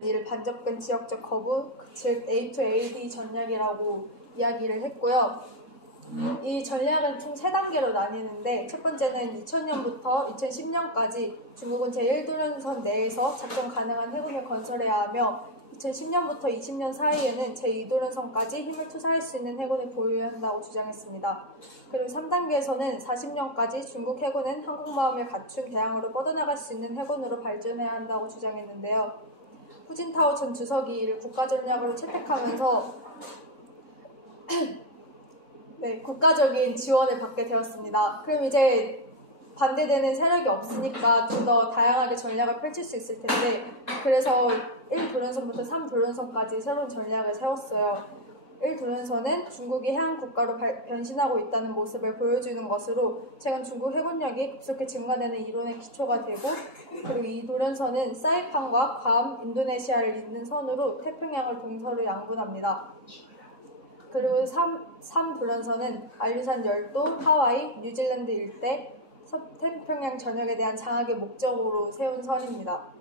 이를 반접근 지역적 거부, 즉 A2AD 전략이라고 이야기를 했고요. 이 전략은 총 3단계로 나뉘는데 첫 번째는 2000년부터 2010년까지 중국은 제1도련선 내에서 작동 가능한 해군을 건설해야 하며 2010년부터 20년 사이에는 제2도련선까지 힘을 투사할 수 있는 해군을 보유해야 한다고 주장했습니다. 그리고 3단계에서는 40년까지 중국 해군은 한국 마음을 갖춘 대항으로 뻗어나갈 수 있는 해군으로 발전해야 한다고 주장했는데요. 후진타오 전 주석이 이를 국가전략으로 채택하면서 네, 국가적인 지원을 받게 되었습니다. 그럼 이제 반대되는 세력이 없으니까 좀 더 다양하게 전략을 펼칠 수 있을 텐데 그래서 1도련선부터 3도련선까지 새로운 전략을 세웠어요. 1도련선은 중국이 해양국가로 변신하고 있다는 모습을 보여주는 것으로 최근 중국 해군력이 급속히 증가되는 이론의 기초가 되고 그리고 2도련선은 사이판과 괌, 인도네시아를 잇는 선으로 태평양을 동서로 양분합니다. 그리고 3도련선은 안류산 열도, 하와이, 뉴질랜드 일대, 서태평양 전역에 대한 장악의 목적으로 세운 선입니다.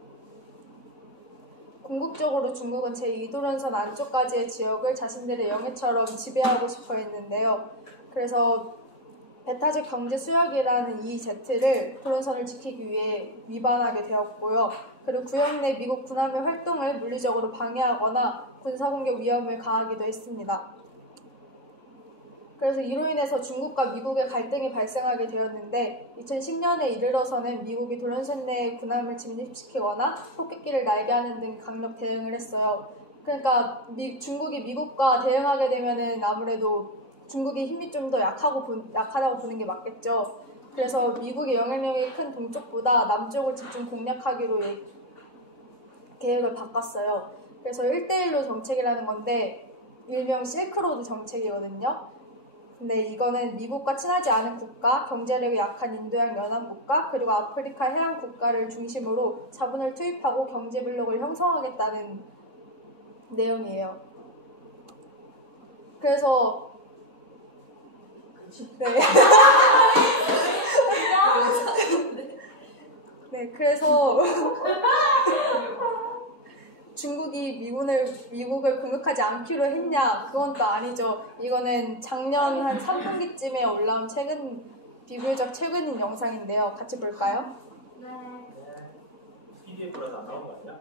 궁극적으로 중국은 제2도련선 안쪽까지의 지역을 자신들의 영해처럼 지배하고 싶어 했는데요. 그래서 배타적 경제 수역이라는 이 제트를 도련선을 지키기 위해 위반하게 되었고요. 그리고 구역 내 미국 군함의 활동을 물리적으로 방해하거나 군사공격 위험을 가하기도 했습니다. 그래서 이로 인해서 중국과 미국의 갈등이 발생하게 되었는데 2010년에 이르러서는 미국이 도련선 내에 군함을 진입시키거나 폭격기를 날게 하는 등 강력 대응을 했어요. 그러니까 중국이 미국과 대응하게 되면은 아무래도 중국의 힘이 좀 더 약하다고 보는 게 맞겠죠. 그래서 미국의 영향력이 큰 동쪽보다 남쪽을 집중 공략하기로 계획을 바꿨어요. 그래서 1대1로 정책이라는 건데 일명 실크로드 정책이거든요. 근데 이거는 미국과 친하지 않은 국가, 경제력이 약한 인도양 연합국가, 그리고 아프리카 해양 국가를 중심으로 자본을 투입하고 경제 블록을 형성하겠다는 내용이에요. 그래서 그래서 중국이 미국을 공격하지 않기로 했냐? 그건 또 아니죠. 이거는 작년 한 3분기쯤에 올라온 비교적 최근인 영상인데요. 같이 볼까요? 네. PDF라서 안 나온 거 아니야?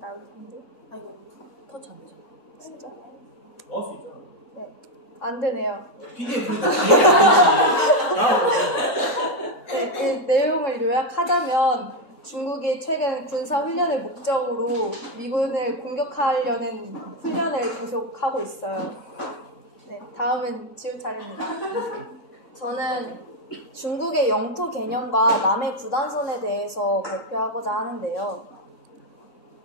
나올 텐데. 아, 이거 터치 안 되죠? 진짜? 넣을 수 있잖아. 네. 안 되네요. PDF는 네, 이 내용을 요약하자면 중국이 최근 군사 훈련을 목적으로 미군을 공격하려는 훈련을 계속하고 있어요. 네, 다음은 지우 차례입니다. 저는 중국의 영토 개념과 남의 구단선에 대해서 발표하고자 하는데요.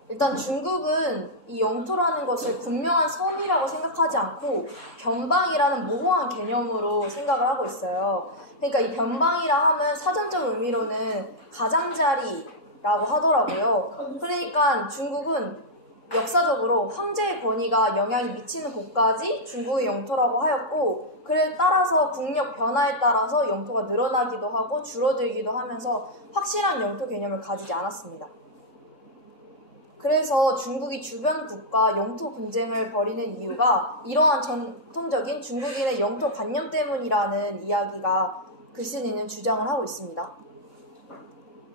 일단 중국은 이 영토라는 것을 분명한 섬이라고 생각하지 않고 변방이라는 모호한 개념으로 생각을 하고 있어요. 그러니까 이 변방이라 하면 사전적 의미로는 가장자리라고 하더라고요. 그러니까 중국은 역사적으로 황제의 권위가 영향이 미치는 곳까지 중국의 영토라고 하였고 그에 따라서 국력 변화에 따라서 영토가 늘어나기도 하고 줄어들기도 하면서 확실한 영토 개념을 가지지 않았습니다. 그래서 중국이 주변 국가 영토 분쟁을 벌이는 이유가 이러한 전통적인 중국인의 영토 관념 때문이라는 이야기가 글쓴이는 주장을 하고 있습니다.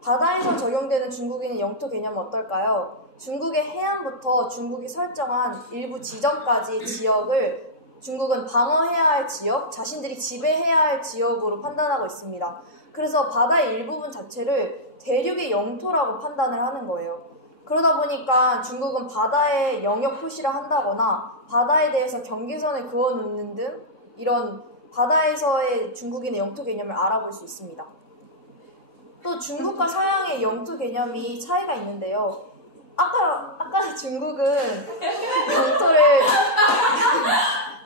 바다에서 적용되는 중국인의 영토 개념은 어떨까요? 중국의 해안부터 중국이 설정한 일부 지점까지의 지역을 중국은 방어해야 할 지역, 자신들이 지배해야 할 지역으로 판단하고 있습니다. 그래서 바다의 일부분 자체를 대륙의 영토라고 판단을 하는 거예요. 그러다 보니까 중국은 바다에 영역 표시를 한다거나 바다에 대해서 경계선을 그어놓는 등 이런 바다에서의 중국인의 영토 개념을 알아볼 수 있습니다. 또 중국과 서양의 영토 개념이 차이가 있는데요. 아까 중국은 영토를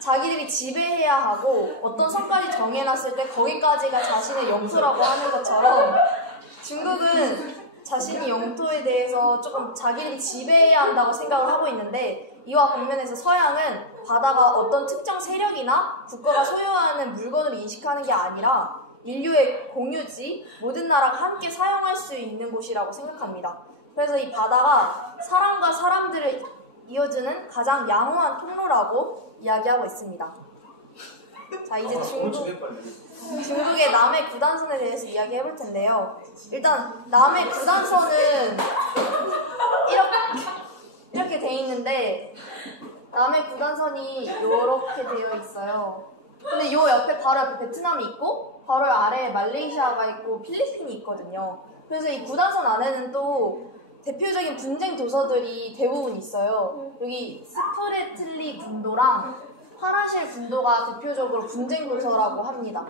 자기들이 지배해야 하고 어떤 선까지 정해놨을 때 거기까지가 자신의 영토라고 하는 것처럼 중국은 자신이 영토에 대해서 조금 자기들이 지배해야 한다고 생각을 하고 있는데 이와 반면에서 서양은 바다가 어떤 특정 세력이나 국가가 소유하는 물건으로 인식하는 게 아니라 인류의 공유지, 모든 나라가 함께 사용할 수 있는 곳이라고 생각합니다. 그래서 이 바다가 사람과 사람들을 이어주는 가장 양호한 통로라고 이야기하고 있습니다. 자, 이제 중국의 남해 구단선에 대해서 이야기해 볼 텐데요. 일단 남해 구단선은 이렇게 돼 있는데 남해 구단선이 이렇게 되어 있어요. 근데 요 옆에 바로 옆에 베트남이 있고 바로 아래에 말레이시아가 있고 필리핀이 있거든요. 그래서 이 구단선 안에는 또 대표적인 분쟁 도서들이 대부분 있어요. 여기 스프레틀리 군도랑 파라실 군도가 대표적으로 분쟁 도서라고 합니다.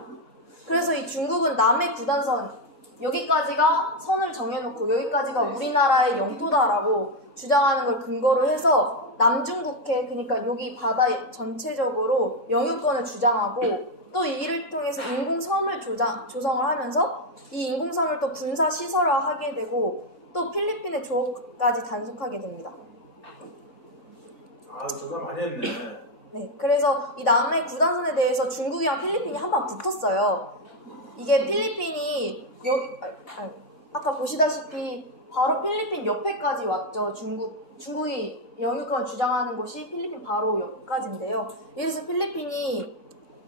그래서 이 중국은 남해 구단선 여기까지가 선을 정해놓고 여기까지가 우리나라의 영토다라고 주장하는 걸 근거로 해서 남중국해, 그러니까 여기 바다 전체적으로 영유권을 주장하고 또 이를 통해서 인공섬을 조성을 하면서 이 인공섬을 또 군사 시설화하게 되고 또 필리핀의 조업까지 단속하게 됩니다. 아, 조사 많이 했네. 네, 그래서 이 남해 구단선에 대해서 중국이랑 필리핀이 한번 붙었어요. 이게 필리핀이 아까 보시다시피 바로 필리핀 옆에까지 왔죠. 중국이 영유권을 주장하는 곳이 필리핀 바로 옆까지인데요. 그래서 필리핀이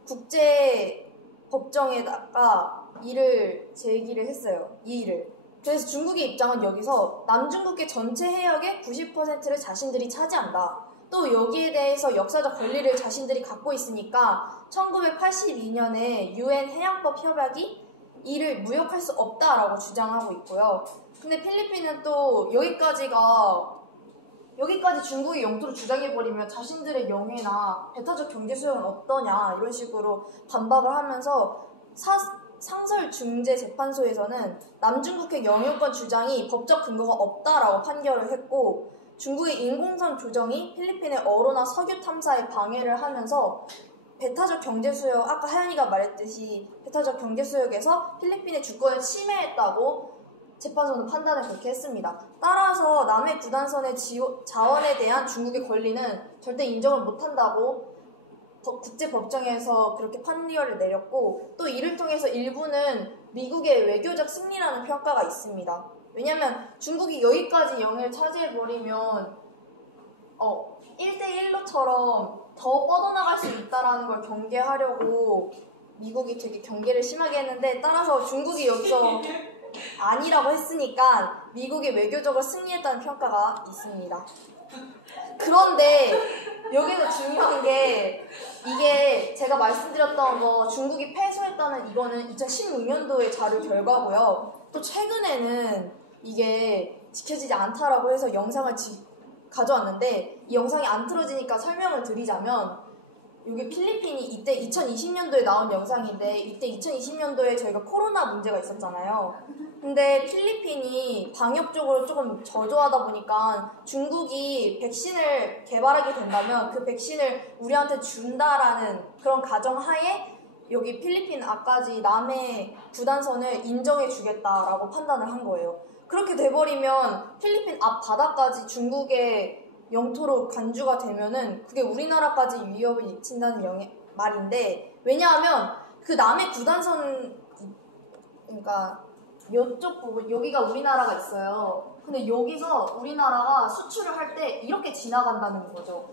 국제 법정에다가 이를 제기를 했어요. 이 일을. 그래서 중국의 입장은 여기서 남중국해 전체 해역의 90%를 자신들이 차지한다. 또 여기에 대해서 역사적 권리를 자신들이 갖고 있으니까 1982년에 UN 해양법 협약이 이를 무역할 수 없다라고 주장하고 있고요. 근데 필리핀은 또 여기까지 중국의 영토를 주장해버리면 자신들의 영해나 배타적 경제 수용은 어떠냐 이런 식으로 반박을 하면서 상설중재재판소에서는 남중국해 영유권 주장이 법적 근거가 없다라고 판결을 했고 중국의 인공섬 조정이 필리핀의 어로나 석유 탐사에 방해를 하면서 배타적 경제수역, 아까 하연이가 말했듯이 배타적 경제수역에서 필리핀의 주권을 침해했다고 재판소는 판단을 그렇게 했습니다. 따라서 남해 구단선의 자원에 대한 중국의 권리는 절대 인정을 못한다고 국제법정에서 그렇게 판결을 내렸고 또 이를 통해서 일부는 미국의 외교적 승리라는 평가가 있습니다. 왜냐하면 중국이 여기까지 영해를 차지해버리면 1대1로처럼 더 뻗어나갈 수 있다는 걸 경계하려고 미국이 되게 경계를 심하게 했는데 따라서 중국이 여기서 아니라고 했으니까 미국이 외교적으로 승리했다는 평가가 있습니다. 그런데 여기는 중요한 게 이게 제가 말씀드렸던 거 중국이 패소했다는 이거는 2016년도의 자료 결과고요. 또 최근에는 이게 지켜지지 않다라고 해서 영상을 가져왔는데 이 영상이 안 틀어지니까 설명을 드리자면 여기 필리핀이 이때 2020년도에 나온 영상인데 이때 2020년도에 저희가 코로나 문제가 있었잖아요. 근데 필리핀이 방역적으로 조금 저조하다 보니까 중국이 백신을 개발하게 된다면 그 백신을 우리한테 준다라는 그런 가정하에 여기 필리핀 앞까지 남해 구단선을 인정해 주겠다라고 판단을 한 거예요. 그렇게 돼버리면 필리핀 앞 바다까지 중국의 영토로 간주가 되면은 그게 우리나라까지 위협을 미친다는 말인데 왜냐하면 그 남해 구단선 그러니까 이쪽 부분 여기가 우리나라가 있어요. 근데 여기서 우리나라가 수출을 할 때 이렇게 지나간다는 거죠.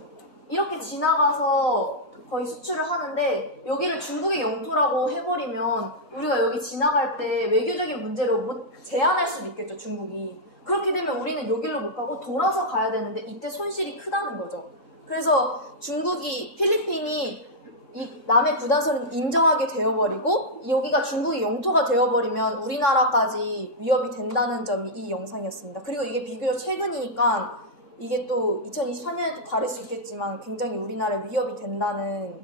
이렇게 지나가서 거의 수출을 하는데 여기를 중국의 영토라고 해버리면 우리가 여기 지나갈 때 외교적인 문제로 못 제한할 수도 있겠죠, 중국이. 그렇게 되면 우리는 여기로 못 가고 돌아서 가야 되는데 이때 손실이 크다는 거죠. 그래서 필리핀이 이 남해 구단선을 인정하게 되어버리고 여기가 중국의 영토가 되어버리면 우리나라까지 위협이 된다는 점이 이 영상이었습니다. 그리고 이게 비교적 최근이니까 이게 또 2024년에 또 다를 수 있겠지만 굉장히 우리나라에 위협이 된다는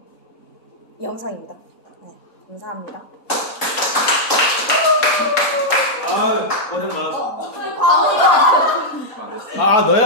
영상입니다. 네, 감사합니다. 아, 고생 많았어. 다음이가 아, 너야?